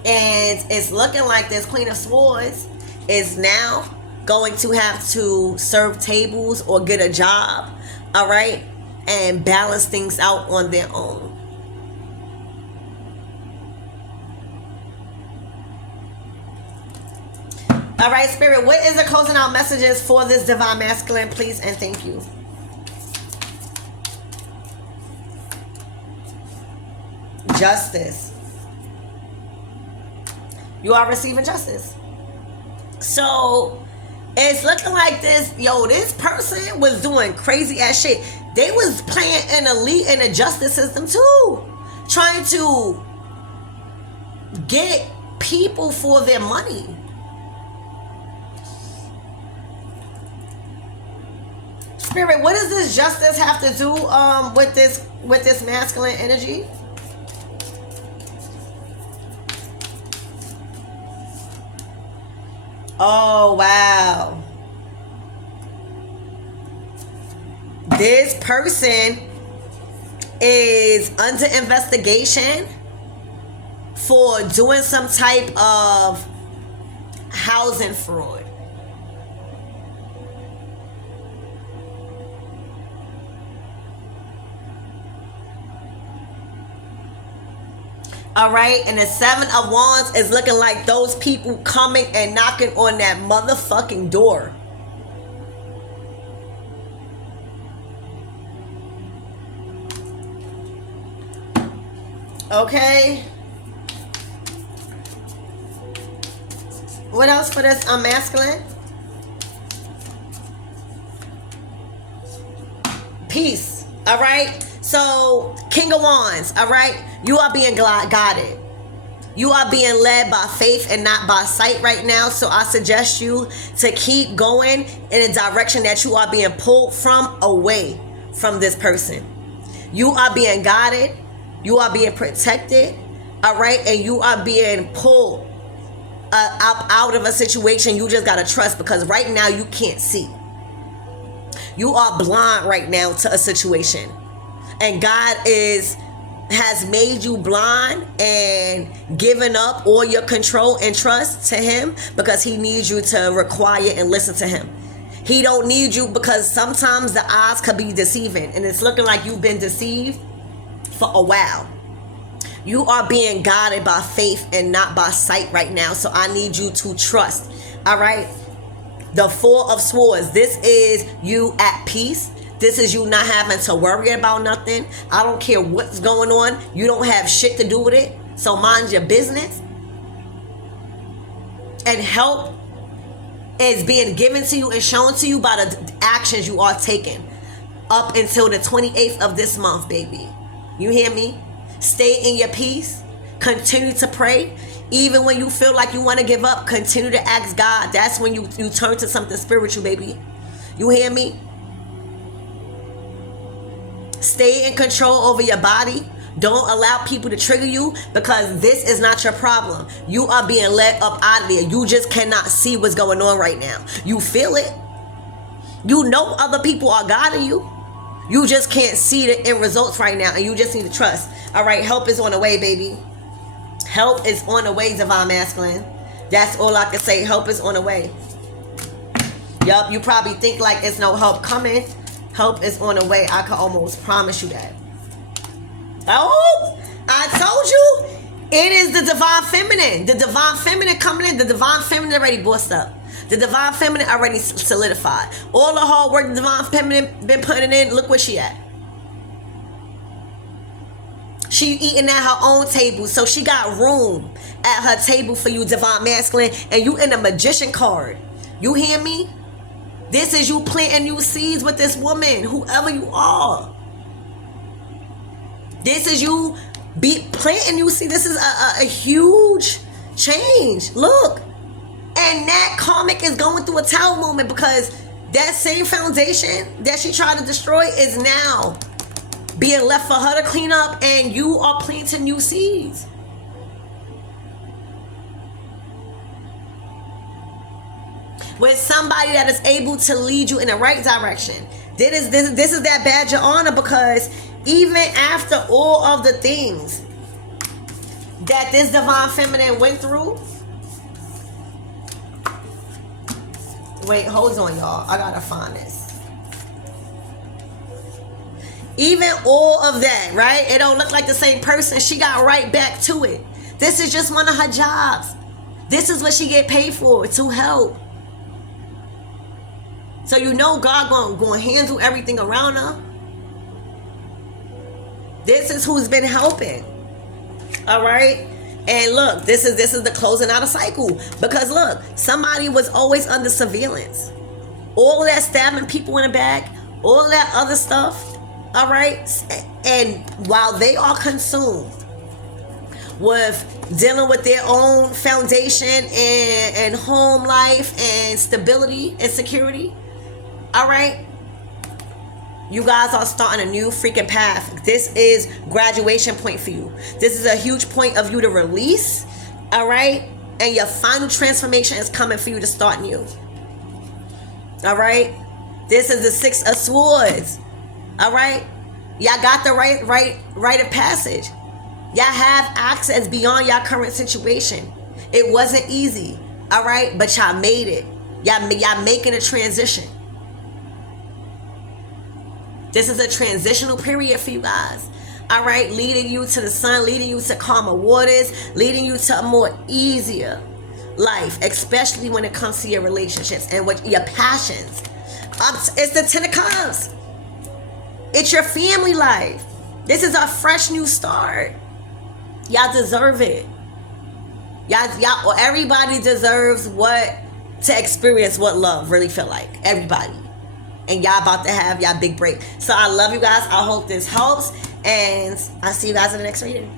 And it's looking like this Queen of Swords is now going to have to serve tables or get a job. All right. And balance things out on their own. All right, Spirit, what is the closing out messages for this divine masculine, please, and thank you. Justice. You are receiving justice. So, it's looking like this person was doing crazy ass shit. They was playing an elite in the justice system too. Trying to get people for their money. Spirit, what does this justice have to do with this masculine energy? Oh, wow. This person is under investigation for doing some type of housing fraud. All right, and the Seven of Wands is looking like those people coming and knocking on that motherfucking door. Okay. What else for this masculine? Peace. All right. So, King of Wands. All right. You are being guided. You are being led by faith and not by sight right now. So I suggest you to keep going in a direction that you are being pulled from, away from this person. You are being guided. You are being protected. All right. And you are being pulled out of a situation you just got to trust, because right now you can't see. You are blind right now to a situation. And God has made you blind and given up all your control and trust to him, because he needs you to require and listen to him. He don't need you, because sometimes the eyes could be deceiving, and it's looking like you've been deceived for a while. You are being guided by faith and not by sight right now, so I need you to trust. All right. The Four of Swords. This is you at peace. This This is you not having to worry about nothing. I don't care what's going on. You don't have shit to do with it. So mind your business. And help is being given to you and shown to you by the actions you are taking up until the 28th of this month, baby. You hear me? Stay in your peace. Continue to pray. Even when you feel like you want to give up, continue to ask God. That's when you turn to something spiritual, baby. You hear me? Stay in control over your body. Don't allow people to trigger you, because this is not your problem. You are being led up out of there. You just cannot see what's going on right now. You feel it. You know other people are guiding you. You just can't see the end results right now, and you just need to trust. All right, help is on the way, baby. Help is on the way, Divine Masculine. That's all I can say. Help is on the way. Yup, you probably think like it's no help coming. Help is on the way. I can almost promise you that. Oh, I told you. It is the Divine Feminine. The Divine Feminine coming in. The Divine Feminine already bossed up. The Divine Feminine already solidified. All the hard work the Divine Feminine been putting in, look where she at. She eating at her own table, so she got room at her table for you, Divine Masculine, and you in the Magician card. You hear me? This is you planting new seeds with this woman, whoever you are. This is you planting new seeds. This is a huge change. Look. And that karmic is going through a tower moment, because that same foundation that she tried to destroy is now being left for her to clean up, and you are planting new seeds. With somebody that is able to lead you in the right direction. This is that badge of honor, because even after all of the things that this Divine Feminine went through. Wait, hold on, y'all. I gotta find this. Even all of that, right? It don't look like the same person. She got right back to it. This is just one of her jobs. This is what she get paid for, to help. So you know God gonna handle everything around her. This is who's been helping. All right? And look, this is the closing out a cycle. Because look, somebody was always under surveillance. All that stabbing people in the back, all that other stuff, all right? And while they are consumed with dealing with their own foundation and home life and stability and security, all right? You guys are starting a new freaking path. This is graduation point for you. This is a huge point of you to release, all right? And your final transformation is coming for you to start new. All right? This is the 6 of Swords. All right? Y'all got the right of passage. Y'all have access beyond your current situation. It wasn't easy, all right? But y'all made it. Y'all making a transition. This is a transitional period for you guys. All right, leading you to the sun, leading you to calmer waters, leading you to a more easier life, especially when it comes to your relationships and what your passions. It's the 10 of Cups. It's your family life. This is a fresh new start. Y'all deserve it. Y'all, everybody deserves to experience what love really feel like. Everybody. And y'all about to have y'all big break. So I love you guys. I hope this helps. And I'll see you guys in the next reading.